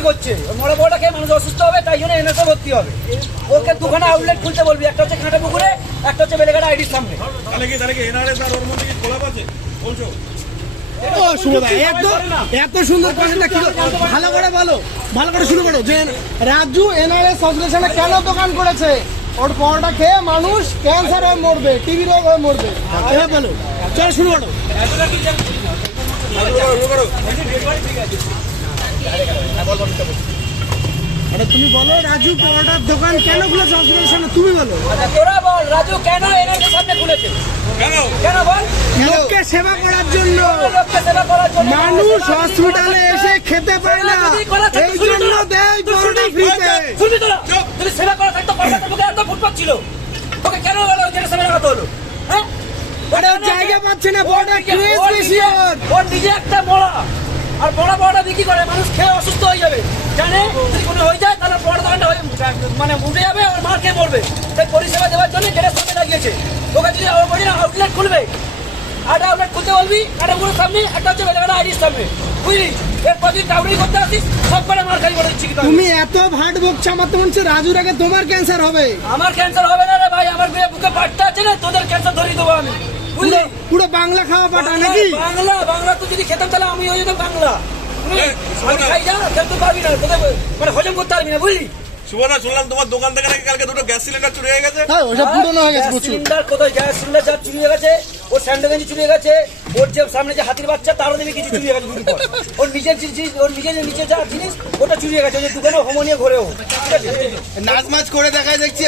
বিক্রি করছে, মরা বড়টা খেয়ে মানুষ অসুস্থ হবে, তাই জন্য এনএসএ ভর্তি হবে। ওকে দুখানা আউটলেট খুলতে বলবি, একটা হচ্ছে খাঁটা পুকুরে, একটা হচ্ছে বেলেঘাটা আইডির সামনে। ও শুভদা, এত সুন্দর কথাটা কি ভালো করে বলো, ভালো করে শুরু করো যে রাজু এনআরএস অ্যাসোসিয়েশনে কেন দোকান করেছে? ওর পরোটা খেয়ে মানুষ ক্যান্সার হয়ে মরবে, টিবি রোগ হয়ে মরবে, এবার বলো, চলো শুরু করো। আরে তুমি বলো রাজু পরোটার দোকান কেন খুলেছে অ্যাসোসিয়েশনে, তুমি বলো। আচ্ছা তোরা বল, রাজু কেন এনএসএর সামনে খুলেছে? কেন বল? লোককে সেবা করার জন্য, লোককে সেবা করার জন্য। মানুষ হসপিটালে এসে খেতে পায় না, এই জন্য দেয় পরোটা ফ্রিতে। শুনবি তোরা? যদি সেবা করা থাকতো কলকাতার বুকে এত ফুটপাত ছিল, তোকে কেন বলো ওই জেনে সেবা লাগাতে হলো? হ্যাঁ, ওটা জায়গা পাচ্ছে না, পরোটা ক্রেজ বেশি ওর। ওর নিজে একটা মরা, আর বড় বড়টা বিক্রি করে, মানুষ খেয়ে অসুস্থ হয়ে যাবে, জানে যদি কোনো হয়ে যায় তাহলে বড় দোকানটা মানে উঠে যাবে, আর মার খেয়ে মরবে। তাই পরিষেবা দেওয়ার জন্য গেটের সামনে লাগিয়েছে। ওকে যদি আউটলেট খুলবে, একটা আউটলেট খুলতে বলবি, কাটাগুলোর সামনে, একটা হচ্ছে বেলেঘাটা আইডির সামনে, বুঝলি? এরপর যদি টাউরি করতে আসিস, সব করে মার খাই বলে দিচ্ছি। তুমি এত ভাট বকছো, আমার তো মনে হচ্ছে রাজুর আগে তোমার ক্যান্সার হবে। আমার ক্যান্সার হবে না রে ভাই, আমার বুকে পাটটা আছে না, তোদের ক্যান্সার ধরিয়ে দেবো আমি, বুঝলি? পুরো বাংলা খাওয়া পাটা নাকি? বাংলা তো যদি খেতাম তাহলে আমি হয়ে যেতাম বাংলা। আমি খাই যা, খেলতে পারবি না, তোদের মানে হজম করতে পারবি না, বুঝলি? শুভদা, শুনলাম তোমার দোকান থেকে নাকি কালকে দুটো গ্যাস সিলিন্ডার চুরি হয়ে গেছে। হ্যাঁ, ওসব পুরনো হয়ে গেছে গ্যাস প্রচুর। সিলিন্ডার কোথায়? গ্যাস সিলিন্ডার যা চুরি হয়ে গেছে, ওর স্যান্ডেগেঞ্জি চুরি হয়ে গেছে, ওর যে সামনে যে হাতির বাচ্চা তারও দেখবি কিছু চুরি হয়ে গেছে দুদিন পর। ওর নিজের জিনিস, ওর নিজের নিচে যা জিনিস ওটা চুরি হয়ে গেছে, ওই যে দোকানে হোমো নিয়ে ঘোরেও, ঠিক আছে? নাচ মাছ করে দেখায় দেখছি